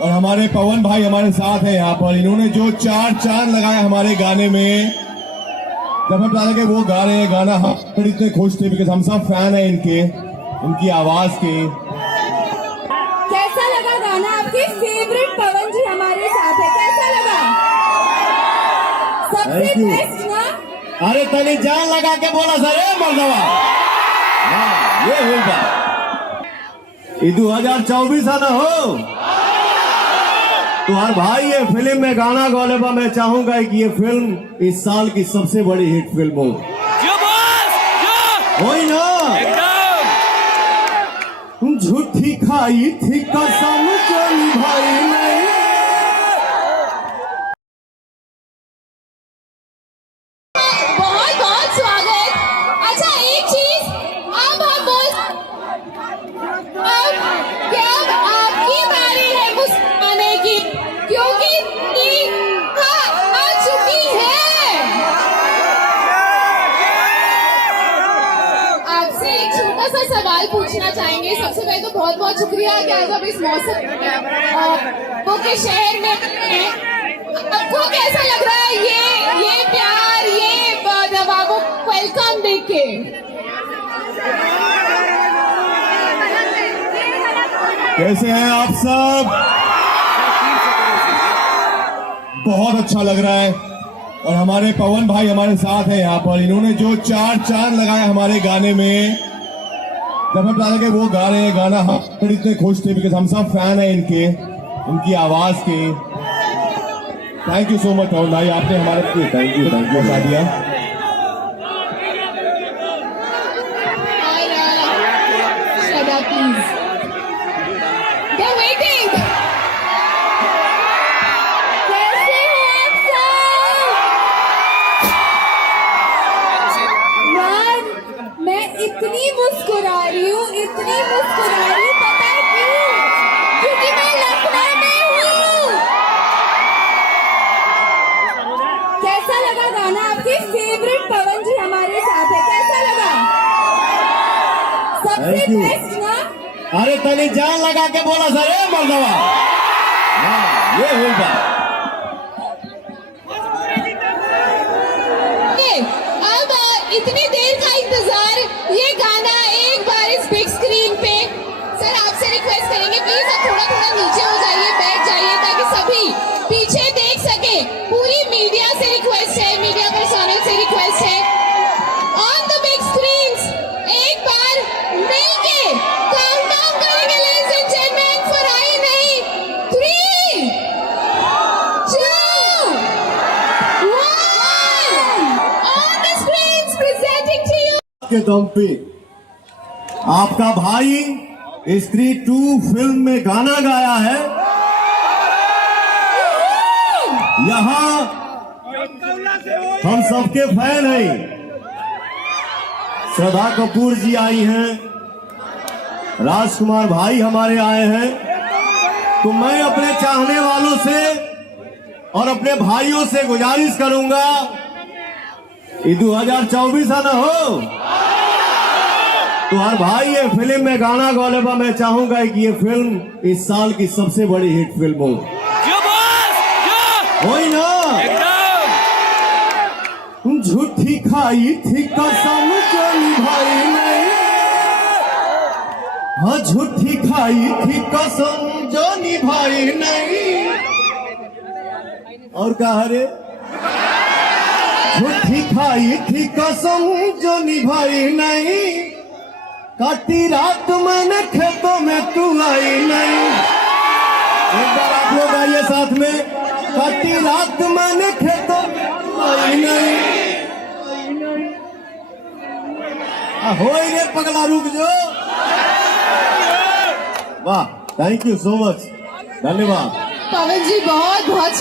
और हमारे पवन भाई हमारे साथ हैं यहाँ पर। इन्होंने जो 4 चांद लगाए हमारे गाने में, जब हम पता कि वो गा रहे हैं गाना, हम इतने खुश थे बिकॉज हम सब फैन हैं इनकी आवाज के। कैसा लगा गाना? आपके फेवरेट पवन जी हमारे साथ है, कैसा लगा? सबसे बेस्ट ना? अरे तनी जान लगा के बोला सर मर्दवा। ये होगा 2024 आना हो तो हर भाई ये फिल्म में गाना गौले बा। मैं चाहूंगा कि ये फिल्म इस साल की सबसे बड़ी हिट फिल्म हो। वही ना, झूठी खाई थी कसम चली भाई नहीं। बहुत बहुत स्वागत। अच्छा एक चीज, अब हम बोल, अब क्या आपकी बारी है मुस्कुराने की, क्योंकि आ चुकी है। आपसे एक छोटा सा सवाल पूछना चाहेंगे। सबसे पहले तो बहुत बहुत शुक्रिया कि आज आप इस मौसम के शहर में हैं। आपको कैसा लग रहा है ये प्यार, ये नवाबों वेलकम देके? कैसे हैं आप सब? बहुत अच्छा लग रहा है। और हमारे पवन भाई हमारे साथ हैं यहाँ पर। इन्होंने जो 4 चांद लगाए हमारे गाने में, जब हम पता कि वो गा रहे हैं गाना, हम इतने खुश थे बिकॉज हम सब फैन हैं इनकी आवाज के। थैंक यू सो मच पवन भाई, आपने हमारे लिए थैंक यू बता दिया। इतनी मुस्कुरा रही हूँ, पता है क्यों? क्योंकि मैं लखनऊ में हूँ। कैसा लगा गाना? आपके फेवरेट पवन जी हमारे साथ है, कैसा लगा? सबसे बेस्ट ना? अरे तनी जान लगा के बोला सर मर्दवा। ये होगा अब इतनी देर का इंतजार, ये गाना एक बार इस बिग स्क्रीन पे। सर आपसे रिक्वेस्ट करेंगे प्लीज आप थोड़ा नीचे हो जाइए, बैठ जाइए ताकि सभी पीछे देख सके। पूरी मीडिया से रिक्वेस्ट है, मीडिया पर्सनल से रिक्वेस्ट है, ऑन द बिग स्क्रीन्स एक बार मिलके काउंटडाउन करेंगे ladies and gentleman for I नहीं 3 2 1 on the screens presenting to you. के दम पे आपका भाई स्त्री 2 फिल्म में गाना गाया है। यहाँ हम सबके फैन हैं। श्रद्धा कपूर जी आई हैं, राजकुमार भाई हमारे आए हैं। तो मैं अपने चाहने वालों से और अपने भाइयों से गुजारिश करूंगा, 2024 आना हो तो हर भाई ये फिल्म में गाना गौले बा। मैं चाहूंगा कि ये फिल्म इस साल की सबसे बड़ी हिट फिल्म हो। वही ना, झूठी खाई थी कसम चली भाई नहीं। हाँ झूठी खाई थी कसम जो निभाई नहीं। और क्या हरे? झूठी खाई थी कसम जो निभाई नहीं। काटी रात मैंने खेतों में तू आई नहीं। एक बार आप लोग आइए साथ में। काटी रात मैंने खेतों में तू आई नहीं। हो रे पगला रुक जो। वाह, थैंक यू सो मच, धन्यवाद पवन जी, बहुत बहुत